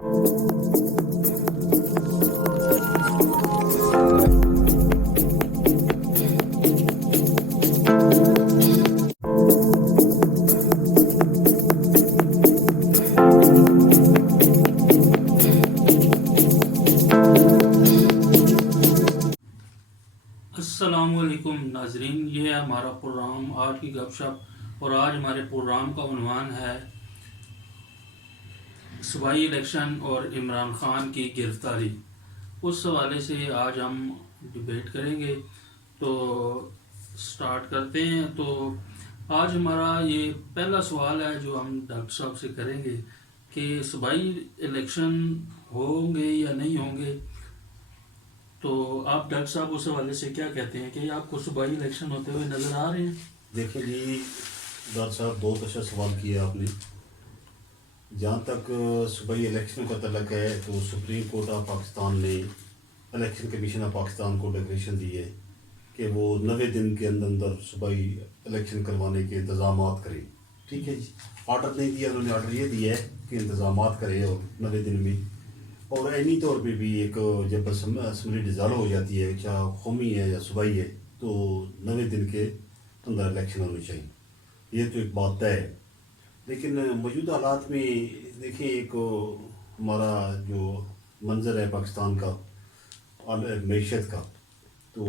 السلام علیکم ناظرین، یہ ہے ہمارا پروگرام آج کی گپ شپ، اور آج ہمارے پروگرام کا عنوان ہے صوبائی الیکشن اور عمران خان کی گرفتاری۔ اس حوالے سے آج ہم ڈیبیٹ کریں گے، تو سٹارٹ کرتے ہیں۔ تو آج ہمارا یہ پہلا سوال ہے جو ہم ڈاکٹر صاحب سے کریں گے کہ صوبائی الیکشن ہوں گے یا نہیں ہوں گے۔ تو آپ ڈاکٹر صاحب اس حوالے سے کیا کہتے ہیں کہ آپ کو صوبائی الیکشن ہوتے ہوئے نظر آ رہے ہیں؟ دیکھیں جی ڈاکٹر صاحب، بہت اچھا سوال کیا آپ نے۔ جہاں تک صوبائی الیکشن کا تعلق ہے تو سپریم کورٹ آف پاکستان نے الیکشن کمیشن آف پاکستان کو ڈکریشن دی ہے کہ وہ 90 دن کے اندر صوبائی الیکشن کروانے کے انتظامات کرے۔ ٹھیک ہے جی، آرڈر نہیں دیا انہوں نے، آرڈر یہ دیا ہے کہ انتظامات کرے اور 90 دن میں، اور عینی طور پہ بھی ایک جب اسمبلی ڈیزالو ہو جاتی ہے، چاہے قومی ہے یا صوبائی ہے، تو 90 دن کے اندر الیکشن ہونی چاہیے۔ یہ تو ایک بات طے ہے، لیکن موجودہ حالات میں دیکھیں ایک ہمارا جو منظر ہے پاکستان کا معیشت کا، تو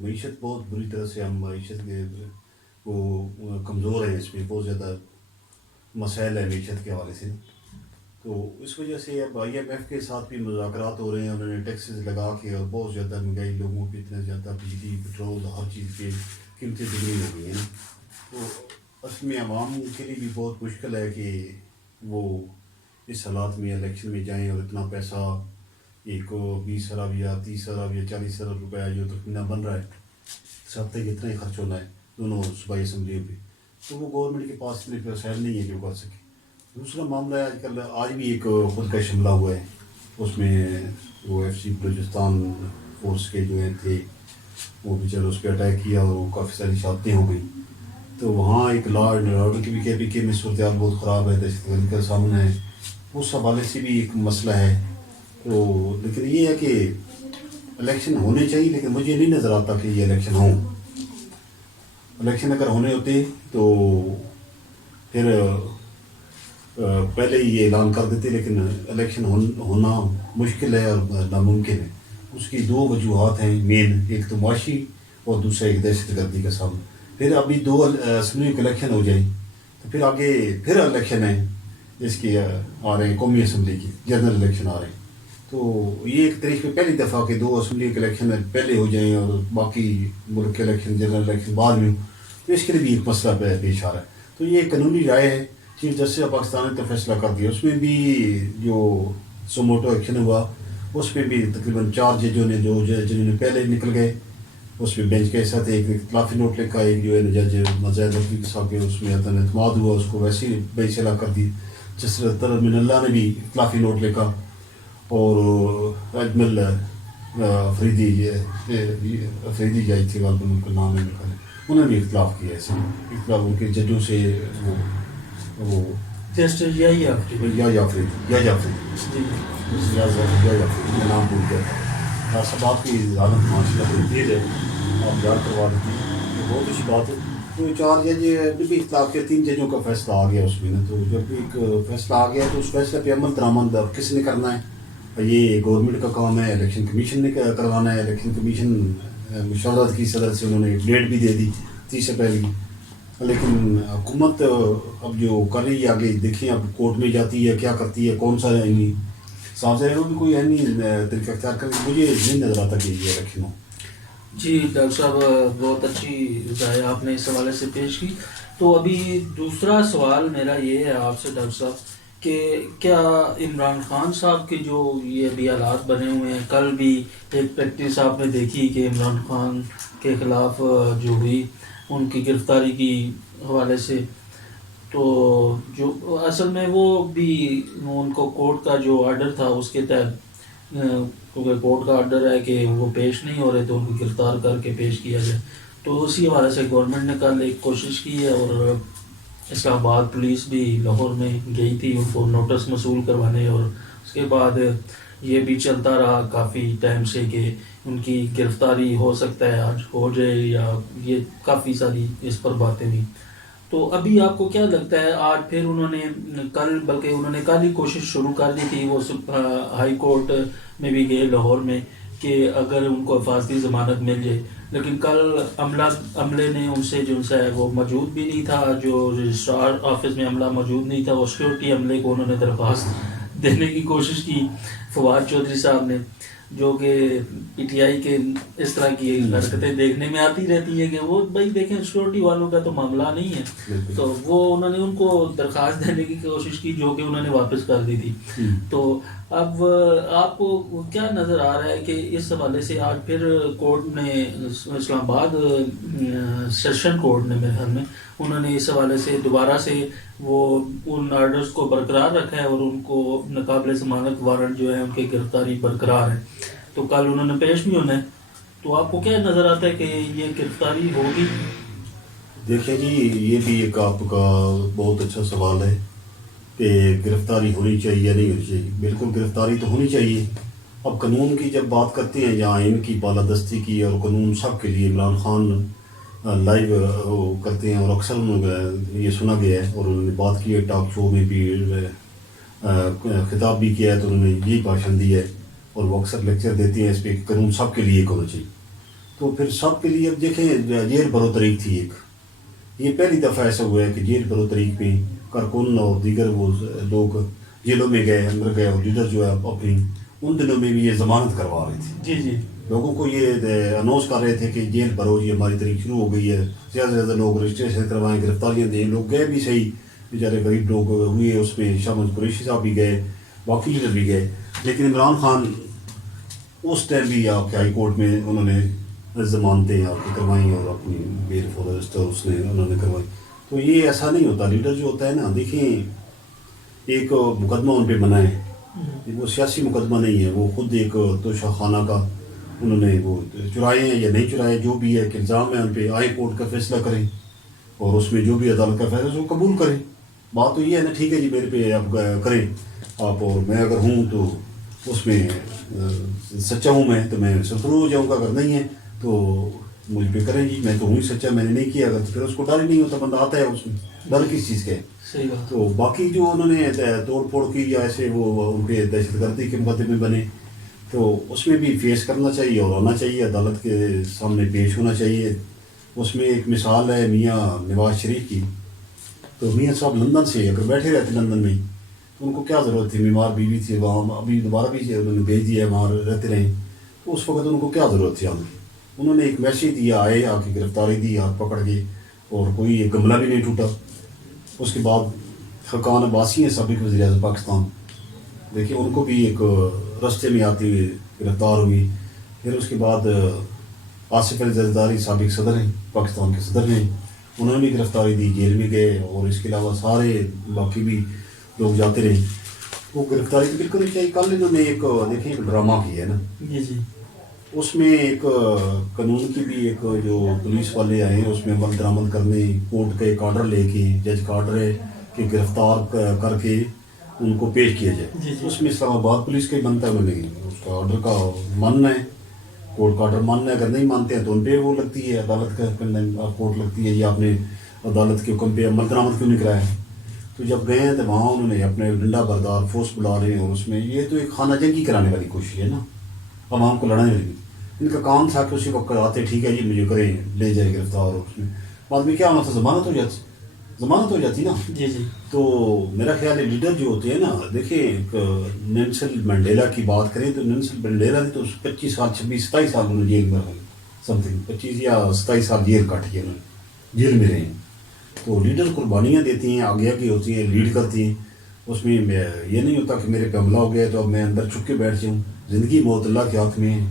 معیشت بہت بری طرح سے، ہم معیشت کے وہ کمزور ہیں، اس میں بہت زیادہ مسائل ہے معیشت کے حوالے سے۔ تو اس وجہ سے اب IMF کے ساتھ بھی مذاکرات ہو رہے ہیں، انہوں نے ٹیکسز لگا کے، اور بہت زیادہ مہنگائی لوگوں پہ اتنا زیادہ، بجلی پٹرول ہر چیز پہ قیمتیں دگنی ہو گئی ہیں۔ تو اصل میں عوام کے لیے بھی بہت مشکل ہے کہ وہ اس حالات میں الیکشن میں جائیں، اور اتنا پیسہ ایک 20 ارب یا 30 ارب یا 40 ارب روپیہ جو تخمینہ بن رہا ہے سب تک اتنا ہی خرچ ہونا ہے دونوں صوبائی اسمبلیوں پہ، تو وہ گورنمنٹ کے پاس اتنے وسائل نہیں ہے جو کر سکے۔ دوسرا معاملہ ہے، آج بھی ایک خود کا حملہ ہوا ہے، اس میں وہ FC بلوچستان فورس کے جو تھے وہ بیچارے اس پہ اٹیک کیا، اور وہ کافی ساری شہادتیں ہو گئیں۔ تو وہاں ایک لا اینڈ آرڈر کی بھی KPK میں صورتحال بہت خراب ہے، دہشت گردی کا سامنا ہے، اس حوالے سے بھی ایک مسئلہ ہے۔ تو لیکن یہ ہے کہ الیکشن ہونے چاہیے، لیکن مجھے نہیں نظر آتا کہ یہ الیکشن ہوں۔ الیکشن اگر ہونے ہوتے تو پھر پہلے ہی یہ اعلان کر دیتے، لیکن الیکشن ہونا مشکل ہے اور ناممکن ہے۔ اس کی دو وجوہات ہیں مین، ایک تو معاشی اور دوسرا ایک دہشت گردی کا سامنا۔ پھر ابھی 2 اسمبلی کے الیکشن ہو جائیں تو پھر آگے پھر الیکشن ہیں، اس کے آ رہے ہیں قومی اسمبلی کے جنرل الیکشن آ رہے ہیں۔ تو یہ ایک طریقے پہلی دفعہ کہ 2 اسمبلی کے الیکشن پہلے ہو جائیں اور باقی ملک کے الیکشن جنرل الیکشن بعد میں ہوں، تو اس کے لیے بھی ایک مسئلہ پیش آ رہا ہے۔ تو یہ قانونی رائے ہے، چیف جسٹس آف پاکستان نے تو فیصلہ کر دیا، اس میں بھی جو سوموٹو ایکشن ہوا اس میں بھی تقریباً 4 ججوں نے، جنہوں نے پہلے نکل گئے، اس میں بینچ کے ساتھ ایک اختلافی نوٹ لکھا، ایک جو ہے جج مزید رفیق صاحب کے اس میں عدم اعتماد ہوا، اس کو ویسے ہی بے صلاح کر دی۔ جسٹس طلعت من اللہ نے بھی اختلافی نوٹ لکھا، اور اجمل افریدی جج تھے، غالباً ان کا نام ہے میرے خیال ہے، انہوں نے بھی اختلاف کیا، ایسے اختلاف ان کے ججوں سے وہ جسٹس یا جافری نام بھول گیا۔ سب آپ کی حالت معاشرہ تیز ہے، آپ یاد کروا دیتی ہیں، یہ بہت اچھی بات ہے۔ تو 4 جج نے بھی اختلاف کیا، 3 ججوں کا فیصلہ آ گیا اس میں نا۔ تو جب ایک فیصلہ آ گیا تو اس فیصلے پہ عمل درآمد اب کس نے کرنا ہے؟ یہ گورنمنٹ کا کام ہے، الیکشن کمیشن نے کروانا ہے۔ الیکشن کمیشن مشاورت کی صدر سے، انہوں نے ڈیٹ بھی دے دی 30 اپریل کی، لیکن حکومت اب جو کر رہی ہے آگے دیکھیں، اب کورٹ میں جاتی ہے، کیا کرتی ہے، کون سا صاحب سے بھی کوئی طریقہ اختیار کر، مجھے نہیں نظر آتا کہ یہ الیکشن ہو۔ جی ڈاکٹر صاحب، بہت اچھی رائے آپ نے اس حوالے سے پیش کی۔ تو ابھی دوسرا سوال میرا یہ ہے آپ سے ڈاکٹر صاحب کہ کیا عمران خان صاحب کے جو یہ ابھی حالات بنے ہوئے ہیں، کل بھی ایک پریکٹس آپ نے دیکھی کہ عمران خان کے خلاف جو ہوئی ان کی گرفتاری کی حوالے سے، تو جو اصل میں وہ بھی ان کو کورٹ کا جو آرڈر تھا اس کے تحت، کیونکہ کورٹ کا آرڈر ہے کہ وہ پیش نہیں ہو رہے تو ان کو گرفتار کر کے پیش کیا جائے، تو اسی حوالے سے گورنمنٹ نے کل ایک کوشش کی ہے، اور اسلام آباد پولیس بھی لاہور میں گئی تھی ان کو نوٹس موصول کروانے اور اس کے بعد یہ بھی چلتا رہا کافی ٹائم سے کہ ان کی گرفتاری ہو سکتا ہے آج ہو جائے، یا یہ کافی ساری اس پر باتیں بھی. تو ابھی آپ کو کیا لگتا ہے آج پھر انہوں نے بلکہ انہوں نے کل ہی کوشش شروع کر دی تھی، وہ ہائی کورٹ میں بھی گئے لاہور میں کہ اگر ان کو حفاظتی ضمانت مل جائے، لیکن کل عملے نے ان سے جو ہے وہ موجود بھی نہیں تھا، جو رجسٹرار آفس میں عملہ موجود نہیں تھا، وہ سیکورٹی عملے کو انہوں نے درخواست دینے کی کوشش کی فواد چودھری صاحب نے، جو کہ پی ٹی آئی کے اس طرح کی حرکتیں دیکھنے میں آتی رہتی ہیں کہ وہ بھائی دیکھیں سیکورٹی والوں کا تو معاملہ نہیں ہے، تو وہ انہوں نے ان کو درخواست دینے کی کوشش کی جو کہ انہوں نے واپس کر دی تھی. تو اب آپ کو کیا نظر آ رہا ہے کہ اس حوالے سے آج پھر کورٹ نے اسلام آباد سیشن کورٹ نے میرے خیال میں انہوں نے اس حوالے سے دوبارہ سے وہ ان آرڈرز کو برقرار رکھا ہے اور ان کو ناقابل ضمانت وارنٹ جو ہے ان کی گرفتاری برقرار ہے، تو کل انہوں نے پیش بھی ہونا ہے. تو آپ کو کیا نظر آتا ہے کہ یہ گرفتاری ہوگی؟ دیکھیں جی، یہ بھی ایک آپ کا بہت اچھا سوال ہے کہ گرفتاری ہونی چاہیے یا نہیں ہونی چاہیے. بالکل گرفتاری تو ہونی چاہیے. اب قانون کی جب بات کرتے ہیں یا آئین کی بالادستی کی، اور قانون سب کے لیے، عمران خان لائیو وہ کرتے ہیں اور اکثر یہ سنا گیا ہے اور انہوں نے بات کی ہے ٹاک شو میں بھی، خطاب بھی کیا ہے تو انہوں نے یہی بھاشن دی ہے اور وہ اکثر لیکچر دیتے ہیں اس پہ کہ قانون سب کے لیے ہونا چاہیے. تو پھر سب کے لیے اب دیکھیں جیل برو طریق تھی ایک، یہ پہلی دفعہ ایسا ہوا ہے کہ جیل برو طریق میں کارکن اور دیگر وہ لوگ جیلوں میں گئے، اندر گئے، اور لیڈر جو ہے اپنی ان دنوں میں بھی یہ ضمانت کروا رہے تھے. جی لوگوں کو یہ اناؤنس کر رہے تھے کہ جیل بھرو، یہ ہماری تاریخ شروع ہو گئی ہے، زیادہ سے زیادہ لوگ رجسٹریشن کروائیں، گرفتاریاں دیں. لوگ گئے بھی صحیح، بیچارے غریب لوگ ہوئے اس میں، شاہ قریشی صاحب بھی گئے، باقی لیڈر بھی گئے. لیکن عمران خان اس ٹائم بھی آپ کے ہائی کورٹ میں انہوں نے ضمانتیں آپ کی کروائیں اور اپنی بیل فور رجسٹر اس نے انہوں نے کروائی. تو یہ ایسا نہیں ہوتا. لیڈر جو ہوتا ہے نا، دیکھیں ایک مقدمہ ان پہ بنا ہے، وہ سیاسی مقدمہ نہیں ہے، وہ خود ایک توشہ خانہ کا انہوں نے وہ چرائے ہیں یا نہیں چرائے، جو بھی ہے کہ الزام ہے ان پہ، ہائی کورٹ کا فیصلہ کریں اور اس میں جو بھی عدالت کا فیصلہ وہ قبول کریں. بات تو یہ ہے نا، ٹھیک ہے جی میرے پہ آپ کریں آپ، اور میں اگر ہوں تو اس میں سچا ہوں میں تو میں سفرو ہو جاؤں گا، اگر نہیں ہے تو مجھ پہ کریں جی، میں تو ہوں ہی سچا، میں نے نہیں کیا. اگر پھر اس کو ڈر ہی نہیں ہوتا، بندہ آتا ہے اس میں ڈر کس چیز کا ہے. تو باقی جو انہوں نے توڑ پھوڑ کی یا ایسے وہ ان کے دہشت گردی کے مقدمے بنے، تو اس میں بھی فیس کرنا چاہیے اور آنا چاہیے، عدالت کے سامنے پیش ہونا چاہیے. اس میں ایک مثال ہے میاں نواز شریف کی. تو میاں صاحب لندن سے اگر بیٹھے رہتے لندن میں تو ان کو کیا ضرورت تھی، بیمار بیوی تھی وہاں، ابھی دوبارہ بھی انہوں نے بھیج دیا وہاں رہتے رہیں، تو اس وقت ان کو کیا ضرورت تھی آنے کی. انہوں نے ایک میسیج دیا، آئے آ کے گرفتاری دی ہاتھ پکڑ کے، اور کوئی ایک گملہ بھی نہیں ٹوٹا. اس کے بعد خاقان عباسی ہیں سابق وزیر اعظم پاکستان، دیکھیں ان کو بھی ایک رستے میں آتی ہوئی گرفتار ہوئی. پھر اس کے بعد آصف علی زرداری سابق صدر ہیں، پاکستان کے صدر ہیں، انہوں نے بھی گرفتاری دی، جیل میں گئے. اور اس کے علاوہ سارے باقی بھی لوگ جاتے رہے. وہ گرفتاری تو بالکل نہیں چاہیے. کل انہوں نے ایک دیکھیں ایک ڈرامہ کیا ہے نا، جی اس میں ایک قانون کی بھی ایک جو پولیس والے آئے ہیں اس میں عمل درآمد کرنے، کورٹ کا ایک آرڈر لے کے، جج کا آرڈر ہے کہ گرفتار کر کے ان کو پیش کیا جائے. اس میں اسلام آباد پولیس کا ہی بنتا ہے، نہیں اس کا آرڈر کا ماننا ہے، کورٹ کا آرڈر ماننا ہے. اگر نہیں مانتے ہیں تو ان پہ وہ لگتی ہے، عدالت کا کورٹ لگتی ہے، یا آپ نے عدالت کے حکم پہ عمل درآمد کیوں نہیں کرایا. تو جب گئے ہیں تو وہاں انہوں نے اپنے ڈنڈا بردار فورس بلا رہے ہیں، اور اس میں یہ تو ایک خانہ جنگی کرانے والی کوشش ہے نا، عوام کو لڑانے والی. ان کا کام تھا کہ اسی وقت آتے ٹھیک ہے جی مجھے کریں، لے جائے گرفتار. اور اس میں بعد میں کیا ہونا تھا، ضمانت ہو جاتی نا. تو میرا خیال ہے لیڈر جو ہوتے ہیں نا، دیکھیں نیلسن منڈیلا کی بات کریں تو نیلسن منڈیلا نے تو 25 سال 26 27 سال انہوں نے جیل میں رہے، سم تھنگ 25 یا 27 سال جیل کاٹی ہے انہوں نے، جیل میں رہے ہیں. تو لیڈر قربانیاں دیتی ہیں، آگے آگے ہوتی ہیں، لیڈ کرتی ہیں. اس میں یہ نہیں ہوتا کہ میرے پہ حملہ ہو گیا تو اب میں اندر چھپ کے بیٹھ جاؤں. زندگی موت اللہ کے ہاتھ میں ہے.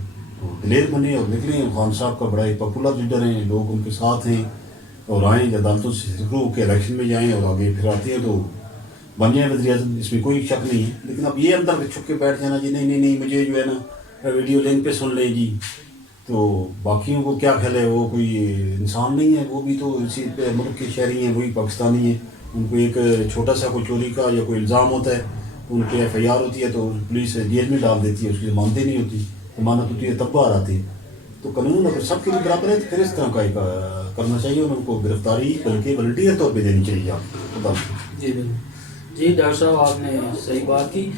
دلیر بنے اور نکلیں. خان صاحب کا بڑا ہی پاپولر لیڈر ہیں، لوگ ان کے ساتھ ہیں، اور آئیں عدالتوں سے شروع ہو کے الیکشن میں جائیں اور آگے پھر آتے ہیں تو بن جائیں وزیر اعظم، اس میں کوئی شک نہیں ہے. لیکن اب یہ اندر چھپ کے بیٹھ جانا جی نہیں مجھے جو ہے نا ویڈیو لنک پہ سن لیں جی، تو باقیوں کو کیا خیال ہے، وہ کوئی انسان نہیں ہے، وہ بھی تو اسی ملک کے شہری ہیں، وہی پاکستانی ہیں. ان کو ایک چھوٹا سا کوئی چوری کا یا کوئی الزام ہوتا ہے ان پہ ایف آئی آر ہوتی ہے تو پولیس جیل میں ڈال دیتی ہے, اس کی ضمانتیں نہیں ہوتی, ضمانت ہوتی ہے تب باہر آتی ہے. تو قانون اگر سب کے لیے برابر ہے تو پھر اس طرح کا ایک کرنا چاہیے, ان کو گرفتاری بلکہ والنٹیئر طور پہ دینی چاہیے. آپ جی بالکل. جی ڈاکٹر صاحب آپ نے صحیح بات کی.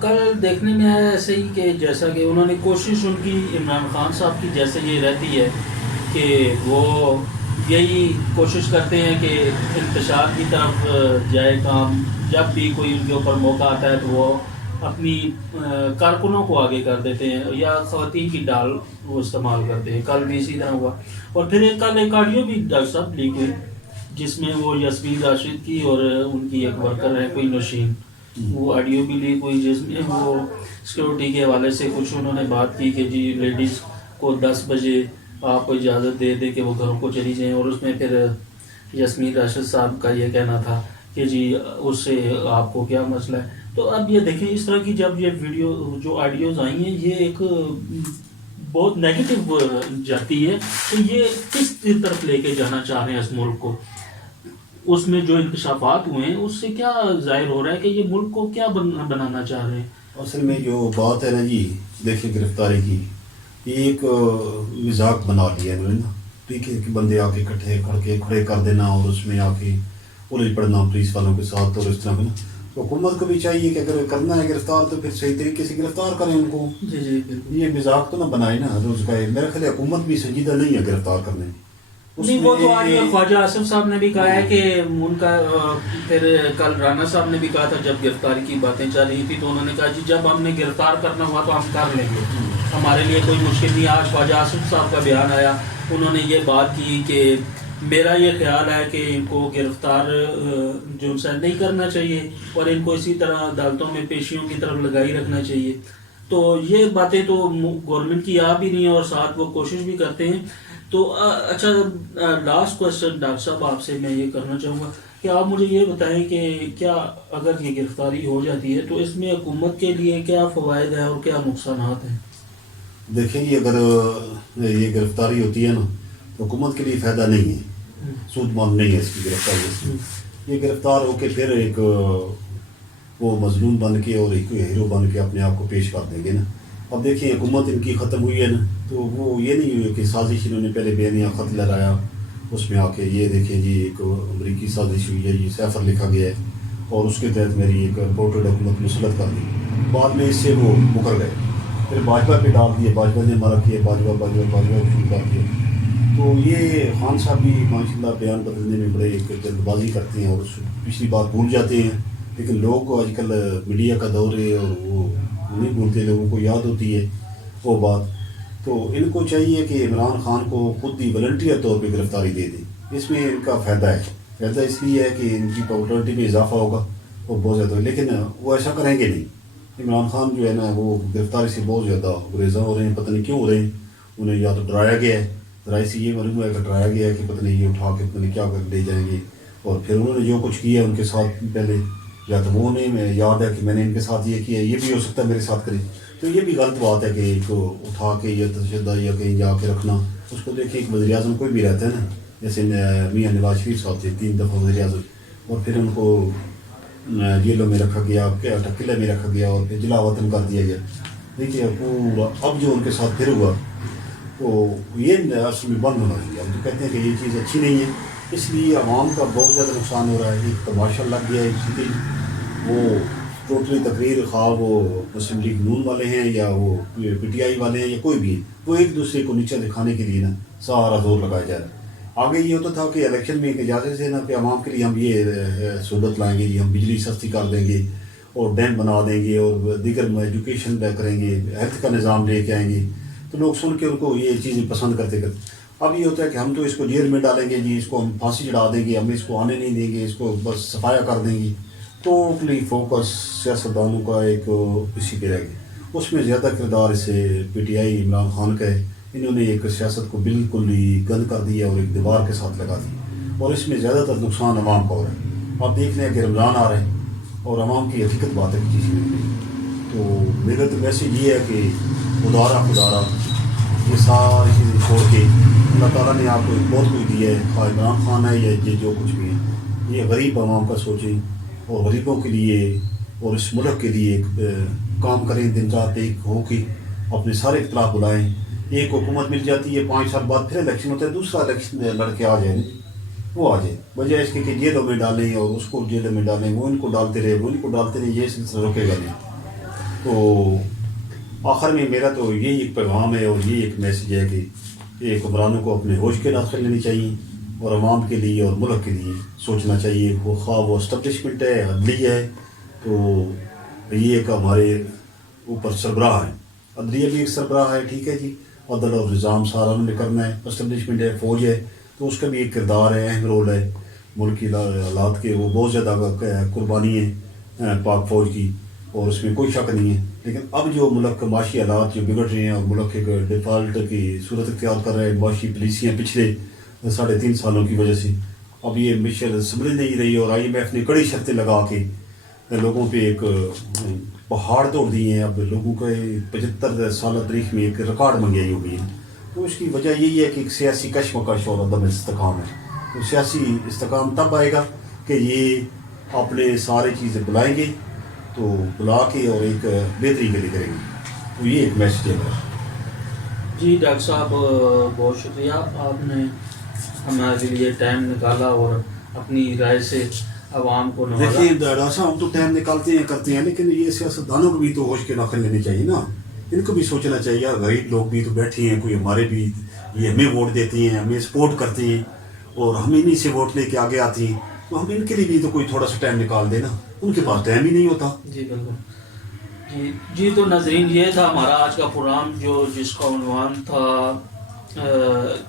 کل دیکھنے میں آیا ایسے ہی کہ جیسا کہ انہوں نے کوشش ان کی عمران خان صاحب کی جیسے یہ رہتی ہے کہ وہ یہی کوشش کرتے ہیں کہ انتشار کی طرف جائے کام, جب بھی کوئی ان کے اوپر موقع آتا ہے تو وہ اپنی کارکنوں کو آگے کر دیتے ہیں یا خواتین کی ڈال وہ استعمال کرتے ہیں. کل بھی اسی طرح ہوا. اور پھر کل ایک آڈیو بھی ڈاکٹر صاحب لیک ہوئی جس میں وہ یاسمین راشد کی اور ان کی ایک ورکر ہے کوئی نوشین, وہ آڈیو بھی لیک ہوئی جس میں وہ سیکورٹی کے حوالے سے کچھ انہوں نے بات کی کہ جی لیڈیز کو 10 بجے آپ کو اجازت دے دیں کہ وہ گھروں کو چلی جائیں. اور اس میں پھر یاسمین راشد صاحب کا یہ کہنا تھا کہ جی اس سے آپ کو کیا مسئلہ ہے. تو اب یہ دیکھیں اس طرح کی جب یہ ویڈیو جو آڈیوز آئی ہیں یہ ایک بہت نیگیٹو جاتی ہے, تو یہ کس طرف لے کے جانا چاہ رہے ہیں اس ملک کو. اس میں جو انکشافات ہوئے ہیں اس سے کیا ظاہر ہو رہا ہے کہ یہ ملک کو کیا بنانا چاہ رہے ہیں. اصل میں جو بات ہے نا جی, دیکھیں گرفتاری کی یہ ایک مزاق بنا لیا انہوں نے نا, ٹھیک ہے, کہ بندے آ کے اکٹھے کھڑے کر دینا اور اس میں آ کے الجھ پڑنا پولیس والوں کے ساتھ. اور اس طرح کا نا تو حکومت کو بھی چاہیے کہ اگر کرنا ہے گرفتار تو پھر صحیح طریقے سے گرفتار کریں ان کو. جی جی بالکل. یہ مزاق تو نہ بنائے نا روز کا. میرا خیال ہے حکومت بھی سنجیدہ نہیں ہے گرفتار کرنے میں. نہیں وہ تو آج خواجہ آصف صاحب نے بھی کہا ہے کہ ان کا پھر کل رانا صاحب نے بھی کہا تھا جب گرفتاری کی باتیں چل رہی تھی تو انہوں نے کہا جی جب ہم نے گرفتار کرنا ہوا تو ہم کر لیں گے, ہمارے لیے کوئی مشکل نہیں. آج خواجہ آصف صاحب کا بیان آیا, انہوں نے یہ بات کی کہ میرا یہ خیال ہے کہ ان کو گرفتار جو ہے نہیں کرنا چاہیے اور ان کو اسی طرح عدالتوں میں پیشیوں کی طرف لگائی رکھنا چاہیے. تو یہ باتیں تو گورنمنٹ کی آ بھی نہیں ہیں اور ساتھ وہ کوشش بھی کرتے ہیں. تو اچھا لاسٹ کوشچن ڈاکٹر صاحب آپ سے میں یہ کرنا چاہوں گا کہ آپ مجھے یہ بتائیں کہ کیا اگر یہ گرفتاری ہو جاتی ہے تو اس میں حکومت کے لیے کیا فوائد ہیں اور کیا نقصانات ہیں. دیکھیں گے اگر یہ گرفتاری ہوتی ہے نا تو حکومت کے لیے فائدہ نہیں ہے, سود مان نہیں ہے اس کی گرفتاری سے. یہ گرفتار ہو کے پھر ایک وہ مظلوم بن کے اور ایک ہیرو بن کے اپنے آپ کو پیش کر دیں گے نا. اب دیکھیں حکومت ان کی ختم ہوئی ہے نا تو وہ یہ نہیں ہوئی کہ سازش انہوں نے پہلے بیانیہ خط لہرایا اس میں آ کے یہ دیکھیں جی ایک امریکی سازش ہوئی ہے, یہ سیفر لکھا گیا ہے اور اس کے تحت میری ایک رپورٹڈ حکومت مسلط کر دی. بعد میں اس سے وہ مکر گئے, پھر بھاجپا پہ ڈال دیے, بھاجپا نے ہمارا کیا, بھاجپا شروع کر دیا. تو یہ خان صاحب بھی ماشاء اللہ بیان بدلنے میں بڑے ایک جلد بازی کرتے ہیں اور پچھلی بات بھول جاتے ہیں. لیکن لوگوں کو آج کل میڈیا کا دور ہے اور وہ نہیں بھولتے, لوگوں کو یاد ہوتی ہے وہ بات. تو ان کو چاہیے کہ عمران خان کو خود بھی والنٹیئر طور پہ گرفتاری دے دیں. اس میں ان کا فائدہ ہے, فائدہ اس لیے ہے کہ ان کی پاپولرٹی میں اضافہ ہوگا اور بہت زیادہ. لیکن وہ ایسا کریں گے نہیں. عمران خان جو ہے نا وہ گرفتاری سے بہت زیادہ گریزاں ہو رہے ہیں, پتہ نہیں کیوں ہو رہے ہیں. انہیں یا تو ڈرایا گیا ہے, ذرائع سے یہ معلوم ہے کہ ڈرایا گیا ہے کہ پتہ نہیں یہ اٹھا کے پتہ نہیں کیا کر لے جائیں گے. اور پھر انہوں نے جو کچھ کیا ان کے ساتھ پہلے, یا تو وہ نہیں, میں یاد ہے کہ میں نے ان کے ساتھ یہ کیا, یہ بھی ہو سکتا ہے میرے ساتھ کریں. تو یہ بھی غلط بات ہے کہ ایک کو اٹھا کے یا تشدد یا کہیں جا کے رکھنا. اس کو دیکھیں ایک وزیر اعظم کوئی بھی رہتا ہے نا, جیسے میاں نواز شریف صاحب تھے 3 دفعہ وزیر اعظم, اور پھر ان کو جیلوں میں رکھا گیا, قلعے میں رکھا گیا اور پھر جلا وطن کر دیا گیا. دیکھیے پورا اب جو ان کے ساتھ پھر ہوا تو یہ اصل میں بند ہونا چاہیے. ہم تو کہتے ہیں کہ یہ چیز اچھی نہیں ہے, اس لیے عوام کا بہت زیادہ نقصان ہو رہا ہے. ایک تماشا لگ گیا ہے اسی لیے وہ ٹوٹلی تقریر خواہ وہ مسلم لیگ نون والے ہیں یا وہ پی ٹی آئی والے ہیں یا کوئی بھی, وہ ایک دوسرے کو نیچا دکھانے کے لیے نا سارا زور لگایا جا رہا ہے. آگے یہ ہوتا تھا کہ الیکشن میں ایک اجازت سے نا کہ عوام کے لیے ہم یہ سہولت لائیں گے, ہم بجلی سستی کر دیں گے اور ڈیم بنا دیں گے اور دیگر ایجوکیشن کریں گے, ہیلتھ کا نظام لے کے آئیں گے. تو لوگ سن کے ان کو یہ چیزیں پسند کرتے. اب یہ ہوتا ہے کہ ہم تو اس کو جیل میں ڈالیں گے جی, اس کو ہم پھانسی چڑھا دیں گے, ہم اس کو آنے نہیں دیں گے, اس کو بس صفایا کر دیں گے. ٹوٹلی فوکس سیاستدانوں کا ایک اسی پہ رہ گیا. اس میں زیادہ کردار اسے P T I Imran Khan کا ہے. انہوں نے ایک سیاست کو بالکل ہی گند کر دیا اور ایک دیوار کے ساتھ لگا دی, اور اس میں زیادہ تر نقصان عوام کا ہو رہا ہے. آپ دیکھ لیں کہ رمضان آ رہے ہیں اور عوام کی حقیقت بات ہے کسی چیز میں. تو میرا تو میسیج یہ ہے کہ خدارہ یہ ساری چیزیں چھوڑ کے اللہ تعالیٰ نے آپ کو بہت کچھ دیا ہے, خواہ عمران خان ہے یا یہ جو کچھ بھی ہے, یہ غریب عوام کا سوچیں اور غریبوں کے لیے اور اس ملک کے لیے ایک کام کریں، دن رات ایک ہو کے اپنے سارے اختلاف بلائیں. ایک حکومت مل جاتی ہے، 5 سال بعد پھر الیکشن ہوتا ہے، دوسرا الیکشن لڑکے آ جائیں، وہ آ جائے. وجہ اس کی کہ جیلوں میں ڈالیں اور اس کو جیلوں میں ڈالیں، وہ ان کو ڈالتے رہے، وہ ان کو ڈالتے رہے، یہ سلسلہ رکے گا نہیں. تو آخر میں میرا تو یہی ایک پیغام ہے اور یہ ایک میسیج ہے کہ حکمرانوں کو اپنے ہوش کے داخل لینے چاہیے اور عوام کے لیے اور ملک کے لیے سوچنا چاہیے. وہ خواہ وہ اسٹیبلشمنٹ ہے، عدلیہ ہے، تو یہ ایک ہمارے اوپر سربراہ ہے. عدلیہ بھی ایک سربراہ ہے، ٹھیک ہے جی، عدل اور نظام سارا انہوں نے کرنا ہے. اسٹیبلشمنٹ ہے، فوج ہے، تو اس کا بھی ایک کردار ہے، اہم رول ہے ملکی حالات کے. وہ بہت زیادہ قربانی ہے پاک فوج کی، اور اس میں کوئی شک نہیں ہے. لیکن اب جو ملک کے معاشی حالات جو بگڑ رہے ہیں اور ملک کے ڈیفالٹ کی صورت اختیار کر رہے ہیں، معاشی پالیسیاں پچھلے 3.5 سالوں کی وجہ سے اب یہ مشن سنبھل نہیں رہی، اور IMF نے کڑی شرطیں لگا کے لوگوں پہ ایک پہاڑ توڑ دیے ہیں. اب لوگوں کے 75 سالہ تاریخ میں ایک ریکارڈ منگائی ہوئی ہے. تو اس کی وجہ یہی ہے کہ ایک سیاسی کشمکش اور عدم استحکام ہے. تو سیاسی استحکام تب آئے گا کہ یہ اپنے سارے چیزیں بلائیں گے، تو بلا کے اور ایک بہتری کے لیے کریں گے. تو یہ ایک میسیج ہے میرا. جی ڈاکٹر صاحب بہت شکریہ، آپ نے ہمارے لیے ٹائم نکالا اور اپنی رائے سے عوام کو نوازا. دیکھیے ڈاکٹر صاحب، ہم تو ٹائم نکالتے ہیں کرتے ہیں، لیکن یہ سیاستدانوں کو بھی تو ہوش کے داخل لینے چاہیے نا. ان کو بھی سوچنا چاہیے، یار غریب لوگ بھی تو بیٹھے ہیں، کوئی ہمارے بھی یہ ہمیں ووٹ دیتے ہیں، ہمیں سپورٹ کرتے ہیں، اور ہم انہیں سے ووٹ لے کے آگے آتی ہیں. تو ہم ان کے لیے بھی تو کوئی تھوڑا سا ٹائم نکال دیں نا. ان کے پاس ٹائم ہی نہیں ہوتا. جی بالکل. جی تو ناظرین، یہ تھا ہمارا آج کا پروگرام، جس کا عنوان تھا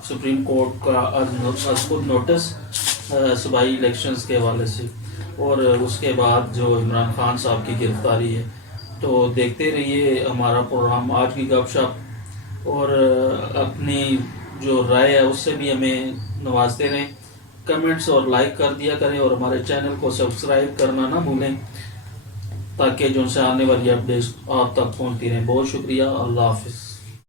سپریم کورٹ کا از خود نوٹس صوبائی الیکشنز کے حوالے سے، اور اس کے بعد جو عمران خان صاحب کی گرفتاری ہے. تو دیکھتے رہیے ہمارا پروگرام آج کی گپ شپ، اور اپنی جو رائے ہے اس سے بھی ہمیں نوازتے رہیں. کمنٹس اور لائک کر دیا کریں، اور ہمارے چینل کو سبسکرائب کرنا نہ بھولیں، تاکہ جو ان سے آنے والی اپڈیٹس آپ تک پہنچتی رہیں. بہت شکریہ، اللہ حافظ.